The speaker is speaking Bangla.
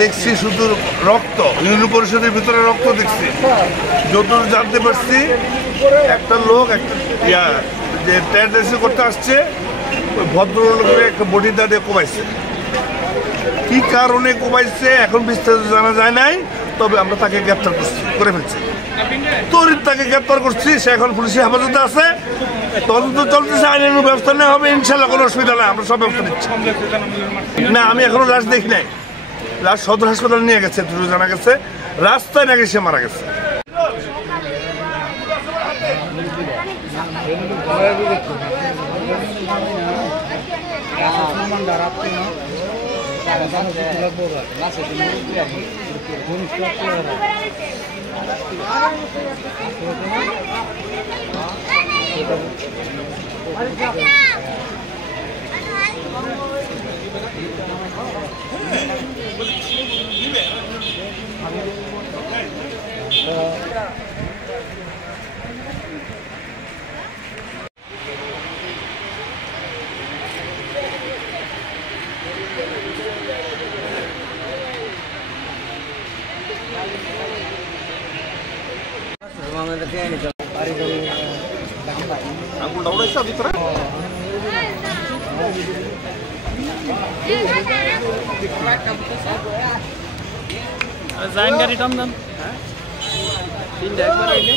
দেখছি শুধু রক্ত, ইউনিয়ন পরিষদের ভিতরে রক্ত দেখছি। যতদূর জানতে পারছি একটা লোক যে টেন্ডেন্সি করতে আসছে ওই ভদ্রলোকের একটা বডি দিয়ে কমাইছে। কি কারণে কমাইছে এখন বিস্তারিত জানা যায় নাই, তবে আমরা তাকে গ্রেপ্তার করে ফেলছি। তরিত তাকে গ্রেপ্তার করছি, সে এখন পুলিশের হেফাজতে আছে। তদন্ত চলতেছে, আইনের ব্যবস্থা নেওয়া হবে ইনশাল্লাহ, কোনো অসুবিধা নাই, আমরা সব ব্যবস্থা নিচ্ছি। না, আমি এখনো লাশ দেখি নাই। লাশ সদর হাসপাতালে নিয়ে গেছে, জানা গেছে রাস্তায় নাকি সে মারা গেছে। জাইন গাড়ি টান দেন, তিনটা একবার আইলে